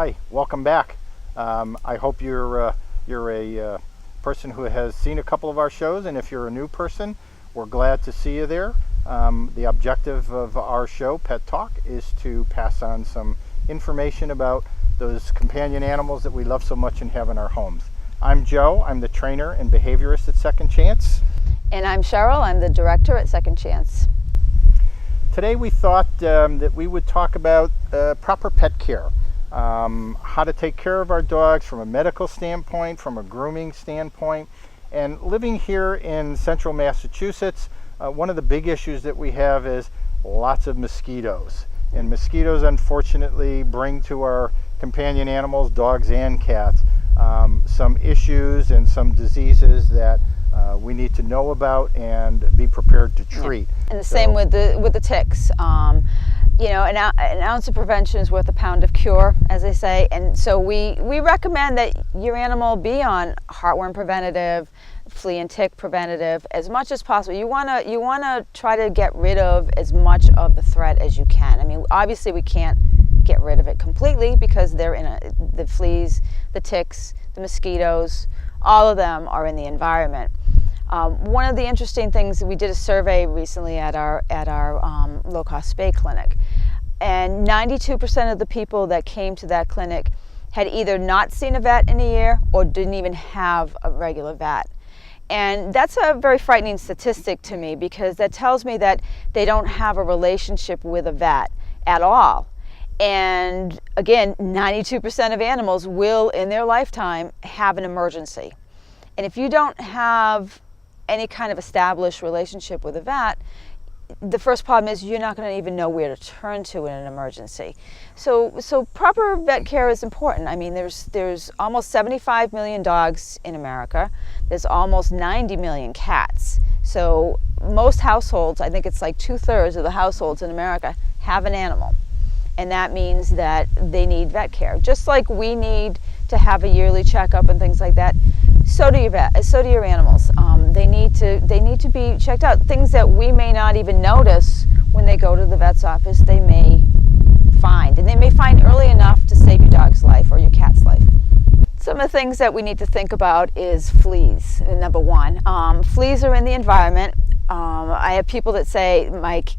Hi, welcome back. I hope you're a person who has seen a couple of our shows, and if you're a new person, we're glad to see you there. The objective of our show, Pet Talk, is to pass on some information about those companion animals that we love so much and have in our homes. I'm Joe. I'm the trainer and behaviorist at Second Chance. And I'm Cheryl. I'm the director at Second Chance. Today we thought that we would talk about proper pet care. How to take care of our dogs from a medical standpoint, from a grooming standpoint. And living here in central Massachusetts, one of the big issues that we have is lots of mosquitoes. And mosquitoes, unfortunately, bring to our companion animals, dogs and cats, some issues and some diseases that we need to know about and be prepared to treat. Yeah. And the same with the ticks. You know, an ounce of prevention is worth a pound of cure, as they say. And so we recommend that your animal be on heartworm preventative, flea and tick preventative as much as possible. You wanna try to get rid of as much of the threat as you can. I mean, obviously we can't get rid of it completely because they're the fleas, the ticks, the mosquitoes, all of them are in the environment. One of the interesting things, we did a survey recently at our low-cost spay clinic, and 92% of the people that came to that clinic had either not seen a vet in a year or didn't even have a regular vet. And that's a very frightening statistic to me because that tells me that they don't have a relationship with a vet at all. And again, 92% of animals will in their lifetime have an emergency. And if you don't have any kind of established relationship with a vet, the first problem is you're not going to even know where to turn to in an emergency. So proper vet care is important. I mean, there's almost 75 million dogs in America. There's almost 90 million cats. So most households, I think it's like 2/3 of the households in America have an animal. And that means that they need vet care. Just like we need to have a yearly checkup and things like that, so do your animals. They need to be checked out. Things that we may not even notice when they go to the vet's office, they may find. And they may find early enough to save your dog's life or your cat's life. Some of the things that we need to think about is fleas, number one. Fleas are in the environment. I have people that say,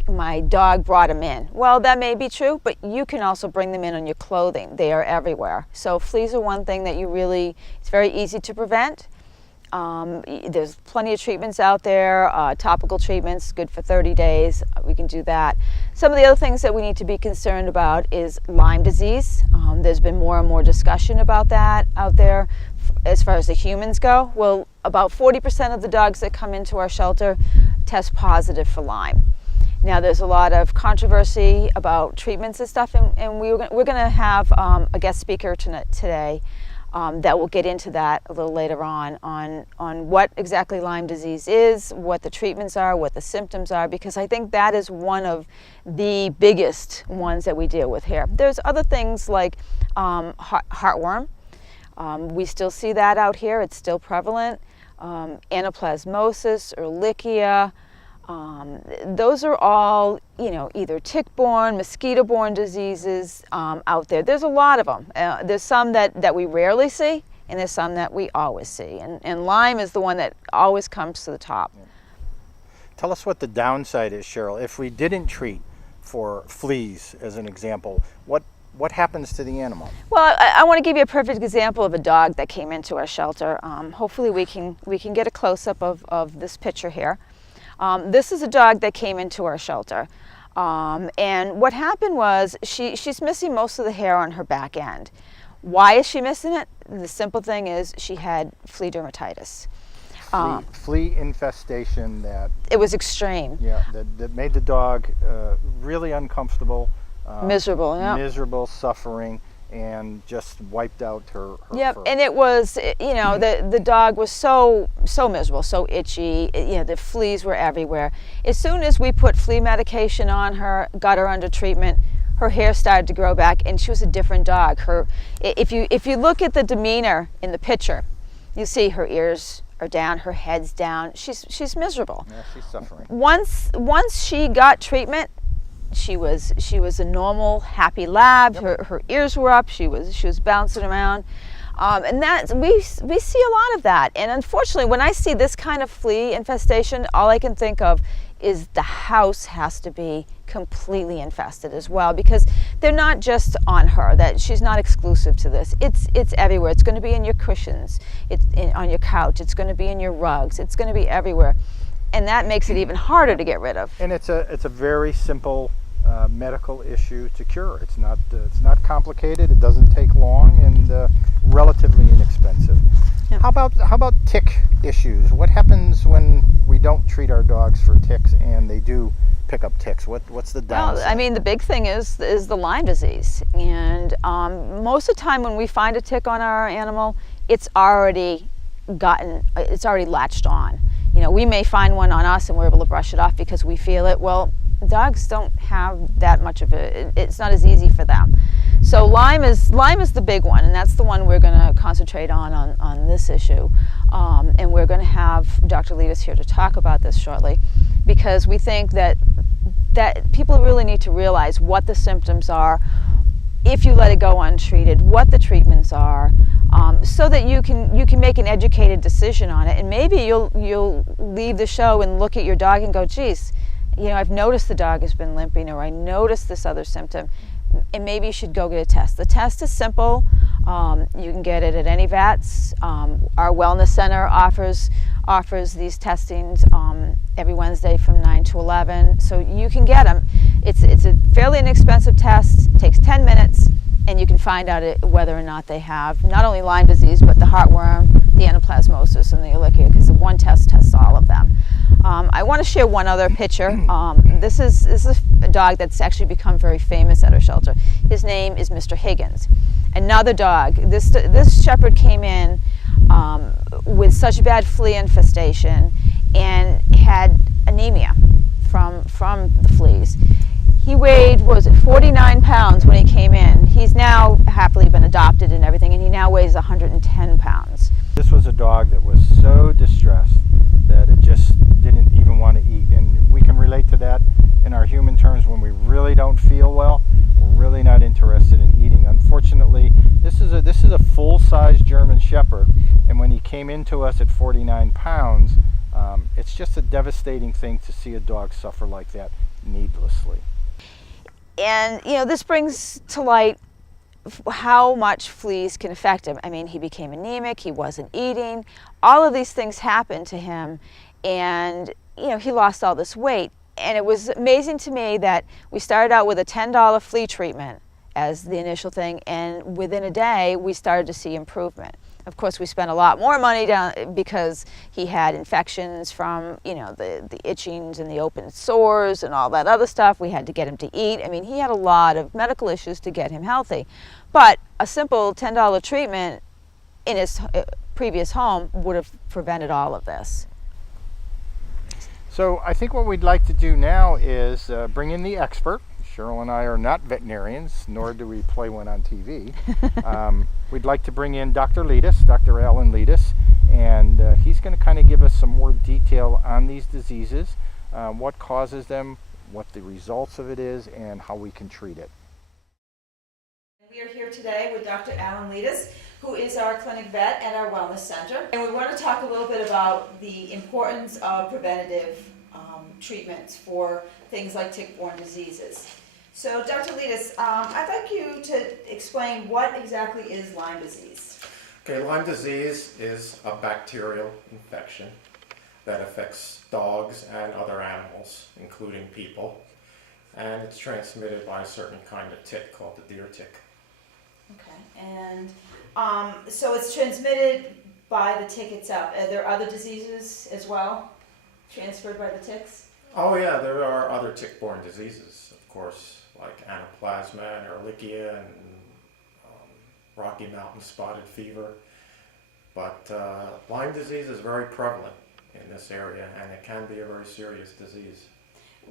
my dog brought them in. Well, that may be true, but you can also bring them in on your clothing. They are everywhere. So fleas are one thing that it's very easy to prevent. There's plenty of treatments out there, topical treatments, good for 30 days. We can do that. Some of the other things that we need to be concerned about is Lyme disease. There's been more and more discussion about that out there. As far as the humans go, well, about 40% of the dogs that come into our shelter test positive for Lyme. Now, there's a lot of controversy about treatments and stuff, and we're going to have a guest speaker today that will get into that a little later on what exactly Lyme disease is, what the treatments are, what the symptoms are, because I think that is one of the biggest ones that we deal with here. There's other things like heartworm. We still see that out here. It's still prevalent. Anaplasmosis, Ehrlichia. Those are all, either tick-borne, mosquito-borne diseases out there. There's a lot of them. There's some that we rarely see, and there's some that we always see. And Lyme is the one that always comes to the top. Tell us what the downside is, Cheryl. If we didn't treat for fleas, as an example, what happens to the animal? Well, I want to give you a perfect example of a dog that came into our shelter. Hopefully we can get a close-up of this picture here. This is a dog that came into our shelter. And what happened was she's missing most of the hair on her back end. Why is she missing it? The simple thing is she had flea dermatitis. Flea infestation that... It was extreme. Yeah, that made the dog really uncomfortable. Miserable, yeah. Miserable, suffering, and just wiped out her Yep, fur. and it was, the dog was so miserable, so itchy, the fleas were everywhere. As soon as we put flea medication on her, got her under treatment, her hair started to grow back, and she was a different dog. If you look at the demeanor in the picture, you see her ears are down, her head's down. She's miserable. Yeah, she's suffering. Once she got treatment, she was a normal, happy lab. Her ears were up. She was bouncing around, and that we see a lot of that. And unfortunately, when I see this kind of flea infestation, all I can think of is the house has to be completely infested as well, because they're not just on her. That she's not exclusive to this. It's everywhere. It's going to be in your cushions. On your couch. It's going to be in your rugs. It's going to be everywhere. And that makes it even harder to get rid of. And it's a very simple medical issue to cure. It's not complicated. It doesn't take long, and relatively inexpensive. Yep. How about tick issues? What happens when we don't treat our dogs for ticks and they do pick up ticks? What's the downside? Well, I mean, the big thing is the Lyme disease, and most of the time when we find a tick on our animal, it's already latched on. You know, we may find one on us and we're able to brush it off because we feel it. Well, dogs don't have that much of it. It's not as easy for them. So Lyme is the big one, and that's the one we're going to concentrate on this issue. And we're going to have Dr. Litas here to talk about this shortly, because we think that people really need to realize what the symptoms are if you let it go untreated, what the treatments are, so that you can make an educated decision on it. And maybe you'll leave the show and look at your dog and go, geez, you know, I've noticed the dog has been limping, or I noticed this other symptom, and maybe you should go get a test. The test is simple. You can get it at any vets. Our wellness center offers these testings every Wednesday from 9 to 11, so you can get them. It's a fairly inexpensive test. It takes 10 minutes, and you can find out whether or not they have not only Lyme disease, but the heartworm, the anaplasmosis, and the ehrlichia, because the one test tests all of them. I want to share one other picture. This is a dog that's actually become very famous at our shelter. His name is Mr. Higgins. Another dog. This shepherd came in with such bad flea infestation and had anemia from the fleas. He weighed, 49 pounds when he came in. He's now happily been adopted and everything, and he now weighs 110 pounds. This was a dog that was so distressed that it just didn't even want to eat. And we can relate to that in our human terms. When we really don't feel well, we're really not interested in eating. Unfortunately, this is a full-size German Shepherd, and when he came into us at 49 pounds, it's just a devastating thing to see a dog suffer like that needlessly. And you know, this brings to light how much fleas can affect him. I mean, he became anemic, he wasn't eating, all of these things happened to him, and you know, he lost all this weight. And it was amazing to me that we started out with a $10 flea treatment as the initial thing, and within a day we started to see improvement. Of course, we spent a lot more money down because he had infections from, you know, the itchings and the open sores and all that other stuff. We had to get him to eat. I mean, he had a lot of medical issues to get him healthy. But a simple $10 treatment in his previous home would have prevented all of this. So I think what we'd like to do now is bring in the expert. Cheryl and I are not veterinarians, nor do we play one on TV. We'd like to bring in Dr. Litas, Dr. Alan Litas, and he's going to kind of give us some more detail on these diseases, what causes them, what the results of it is, and how we can treat it. We are here today with Dr. Alan Litas, who is our clinic vet at our wellness center. And we want to talk a little bit about the importance of preventative treatments for things like tick-borne diseases. So, Dr. Litas, I'd like you to explain what exactly is Lyme disease. Okay, Lyme disease is a bacterial infection that affects dogs and other animals, including people, and it's transmitted by a certain kind of tick called the deer tick. Okay, and so it's transmitted by the tick itself. Are there other diseases as well transferred by the ticks? Oh yeah, there are other tick-borne diseases, of course, like anaplasma and ehrlichia and Rocky Mountain spotted fever. But Lyme disease is very prevalent in this area, and it can be a very serious disease.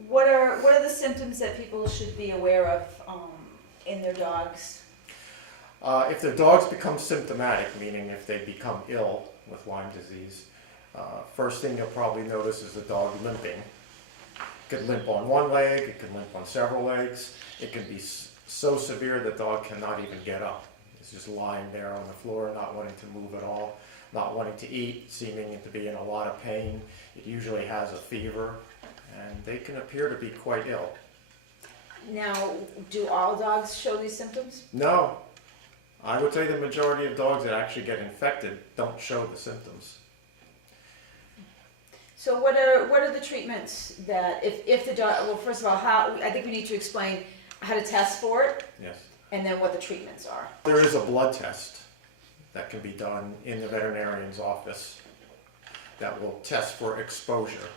What are the symptoms that people should be aware of in their dogs? If the dogs become symptomatic, meaning if they become ill with Lyme disease, first thing you'll probably notice is the dog limping. It can limp on one leg, it can limp on several legs. It can be so severe the dog cannot even get up. It's just lying there on the floor, not wanting to move at all, not wanting to eat, seeming to be in a lot of pain. It usually has a fever, and they can appear to be quite ill. Now, do all dogs show these symptoms? No, I would say the majority of dogs that actually get infected don't show the symptoms. So what are the treatments that if the dog, well, first of all, I think we need to explain how to test for it, Yes. and then what the treatments are. There is a blood test that can be done in the veterinarian's office that will test for exposure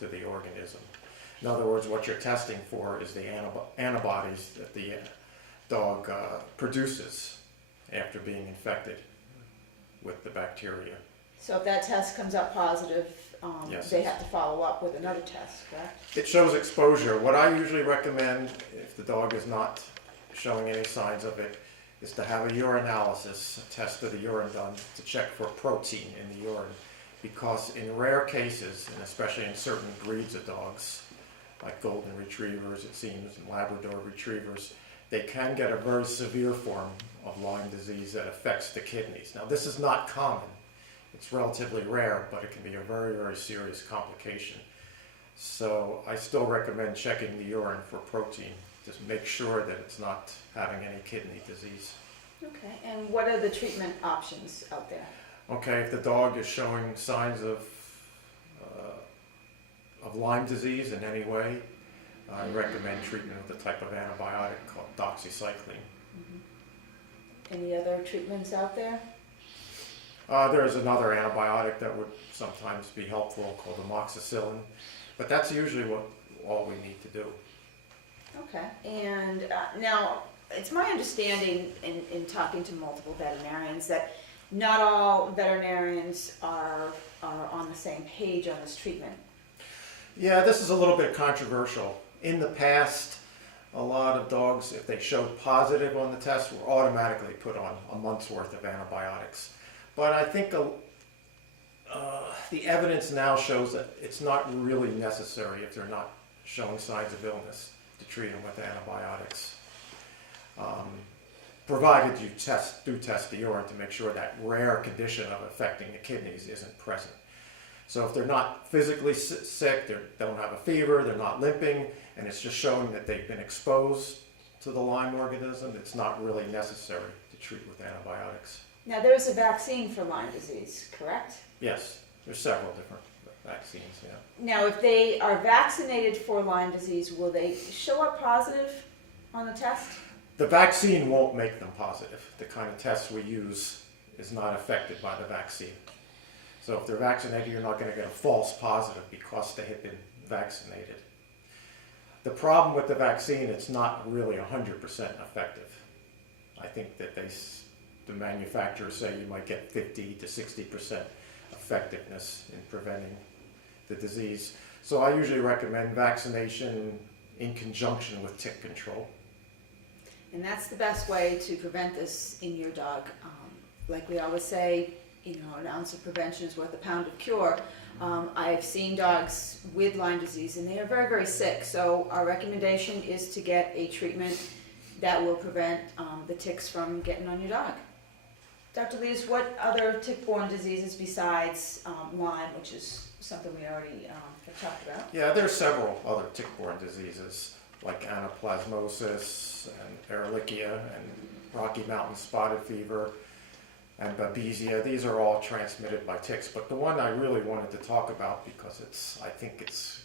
to the organism. In other words, what you're testing for is the antibodies that the dog produces after being infected with the bacteria. So if that test comes up positive, Yes, they yes. have to follow up with another test, correct? It shows exposure. What I usually recommend, if the dog is not showing any signs of it, is to have a urinalysis, a test of the urine done to check for protein in the urine. Because in rare cases, and especially in certain breeds of dogs, like golden retrievers, it seems, and Labrador retrievers, they can get a very severe form of Lyme disease that affects the kidneys. Now, this is not common. It's relatively rare, but it can be a very, very serious complication. So I still recommend checking the urine for protein to make sure that it's not having any kidney disease. Okay, and what are the treatment options out there? Okay, if the dog is showing signs of Lyme disease in any way, I recommend treatment with a type of antibiotic called doxycycline. Any other treatments out there? There's another antibiotic that would sometimes be helpful called amoxicillin, but that's usually all we need to do. Okay, and now it's my understanding in talking to multiple veterinarians that not all veterinarians are on the same page on this treatment. Yeah, this is a little bit controversial. In the past, a lot of dogs, if they showed positive on the test, were automatically put on a month's worth of antibiotics. But I think the evidence now shows that it's not really necessary if they're not showing signs of illness to treat them with antibiotics. Provided you do test the urine to make sure that rare condition of affecting the kidneys isn't present. So if they're not physically sick, they don't have a fever, they're not limping, and it's just showing that they've been exposed to the Lyme organism, it's not really necessary to treat with antibiotics. Now there's a vaccine for Lyme disease, correct? Yes, there's several different vaccines, yeah. Now if they are vaccinated for Lyme disease, will they show up positive on the test? The vaccine won't make them positive. The kind of test we use is not affected by the vaccine. So if they're vaccinated, you're not going to get a false positive because they have been vaccinated. The problem with the vaccine, it's not really 100% effective. I think that the manufacturers say you might get 50 to 60% effectiveness in preventing the disease. So I usually recommend vaccination in conjunction with tick control. And that's the best way to prevent this in your dog. Like we always say, an ounce of prevention is worth a pound of cure. I've seen dogs with Lyme disease and they are very, very sick. So our recommendation is to get a treatment that will prevent the ticks from getting on your dog. Dr. Lees, what other tick-borne diseases besides Lyme, which is something we already have talked about? Yeah, there's several other tick-borne diseases like anaplasmosis and Ehrlichia and Rocky Mountain spotted fever and Babesia. These are all transmitted by ticks, but the one I really wanted to talk about because I think it's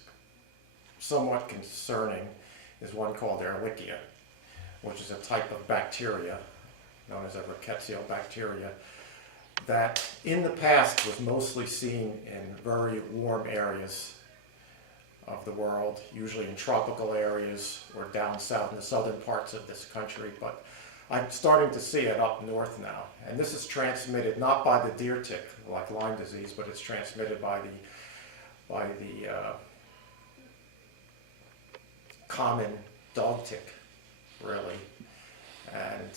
somewhat concerning is one called Ehrlichia, which is a type of bacteria known as a rickettsial bacteria that in the past was mostly seen in very warm areas of the world, usually in tropical areas or down south in the southern parts of this country, but I'm starting to see it up north now. And this is transmitted not by the deer tick like Lyme disease, but it's transmitted by the common dog tick, really. And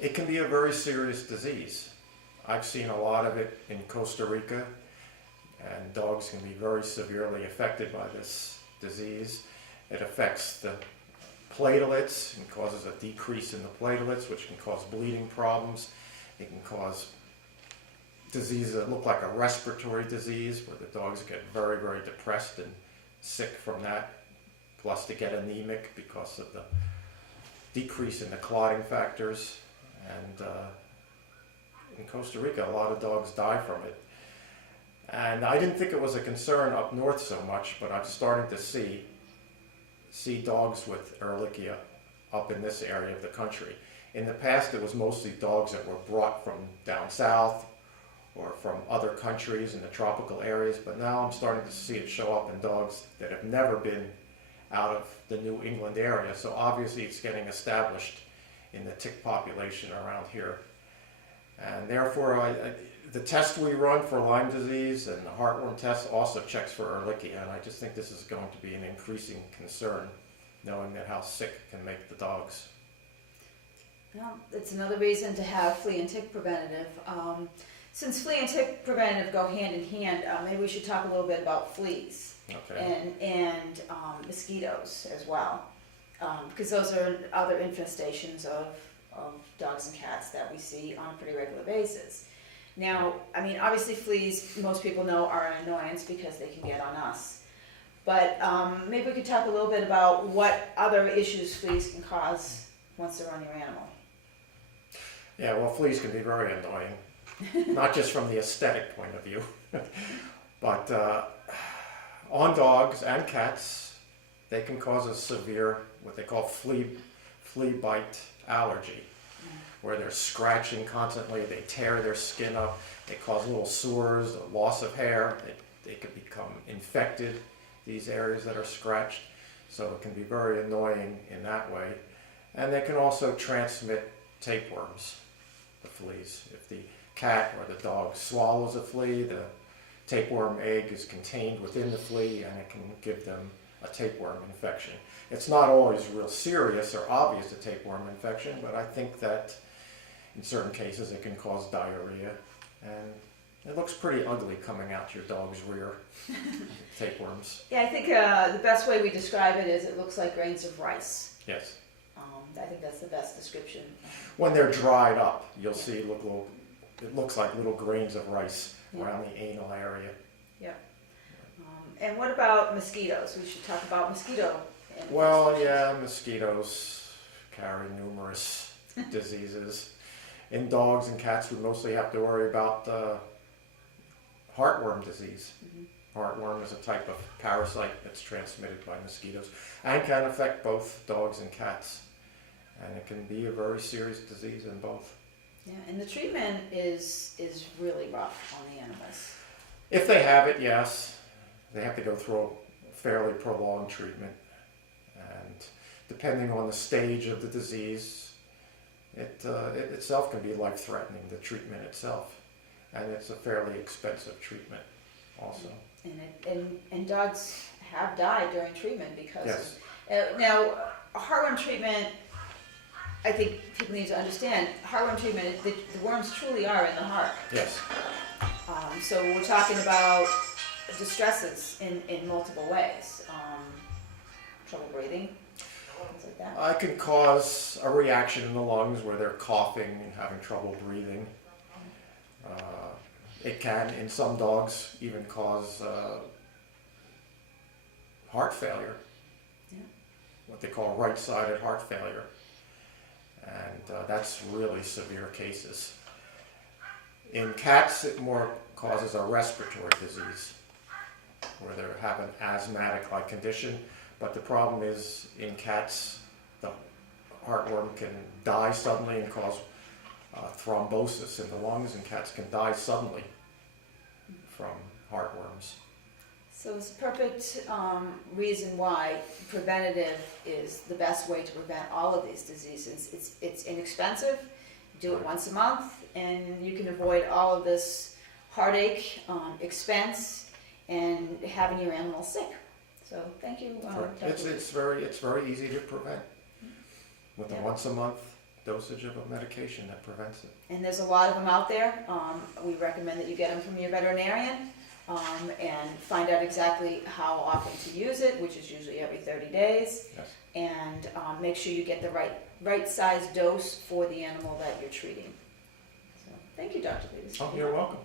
it can be a very serious disease. I've seen a lot of it in Costa Rica and dogs can be very severely affected by this disease. It affects the platelets and causes a decrease in the platelets, which can cause bleeding problems. It can cause diseases that look like a respiratory disease, where the dogs get very, very depressed and sick from that, plus they get anemic because of the decrease in the clotting factors. And in Costa Rica, a lot of dogs die from it. And I didn't think it was a concern up north so much, but I'm starting to see dogs with Ehrlichia up in this area of the country. In the past, it was mostly dogs that were brought from down south or from other countries in the tropical areas, but now I'm starting to see it show up in dogs that have never been out of the New England area. So obviously it's getting established in the tick population around here. And therefore, the test we run for Lyme disease and the heartworm test also checks for Ehrlichia, and I just think this is going to be an increasing concern, knowing that how sick can make the dogs. Well, it's another reason to have flea and tick preventative. Since flea and tick preventative go hand in hand, maybe we should talk a little bit about fleas and mosquitoes as well, because those are other infestations of dogs and cats that we see on a pretty regular basis. Now, I mean, obviously fleas, most people know, are an annoyance because they can get on us. But maybe we could talk a little bit about what other issues fleas can cause once they're on your animal. Yeah, well, fleas can be very annoying, not just from the aesthetic point of view, but on dogs and cats, they can cause a severe, what they call flea bite allergy, where they're scratching constantly, they tear their skin up, they cause little sores, a loss of hair, they can become infected, these areas that are scratched, so it can be very annoying in that way. And they can also transmit tapeworms, the fleas. If the cat or the dog swallows a flea, the tapeworm egg is contained within the flea and it can give them a tapeworm infection. It's not always real serious or obvious a tapeworm infection, but I think that in certain cases it can cause diarrhea, and it looks pretty ugly coming out your dog's rear, tapeworms. Yeah, I think the best way we describe it is it looks like grains of rice. Yes. I think that's the best description. When they're dried up, you'll see it looks like little grains of rice around the anal area. Yeah. And what about mosquitoes? We should talk about mosquito. Well, yeah, mosquitoes carry numerous diseases. In dogs and cats, we mostly have to worry about heartworm disease. Mm-hmm. Heartworm is a type of parasite that's transmitted by mosquitoes and can affect both dogs and cats. And it can be a very serious disease in both. Yeah, and the treatment is really rough on the animals. If they have it, yes. They have to go through a fairly prolonged treatment. And depending on the stage of the disease, it itself can be life-threatening, the treatment itself. And it's a fairly expensive treatment also. And dogs have died during treatment because yes. Now, heartworm treatment, I think people need to understand, heartworm treatment, the worms truly are in the heart. Yes. So we're talking about distresses in multiple ways. Trouble breathing, things like that. It can cause a reaction in the lungs where they're coughing and having trouble breathing. It can, in some dogs, even cause heart failure, what they call right-sided heart failure. And that's really severe cases. In cats, it more causes a respiratory disease, where they have an asthmatic-like condition. But the problem is, in cats, the heartworm can die suddenly and cause thrombosis in the lungs, and cats can die suddenly from heartworms. So it's a perfect reason why preventative is the best way to prevent all of these diseases. It's inexpensive, do it once a month, and you can avoid all of this heartache, expense, and having your animal sick. So thank you. It's very easy to prevent with a once a month dosage of a medication that prevents it. And there's a lot of them out there. We recommend that you get them from your veterinarian. and find out exactly how often to use it, which is usually every 30 days. Yes. And make sure you get the right size dose for the animal that you're treating. So, thank you, Dr. Davis. Oh, you're welcome.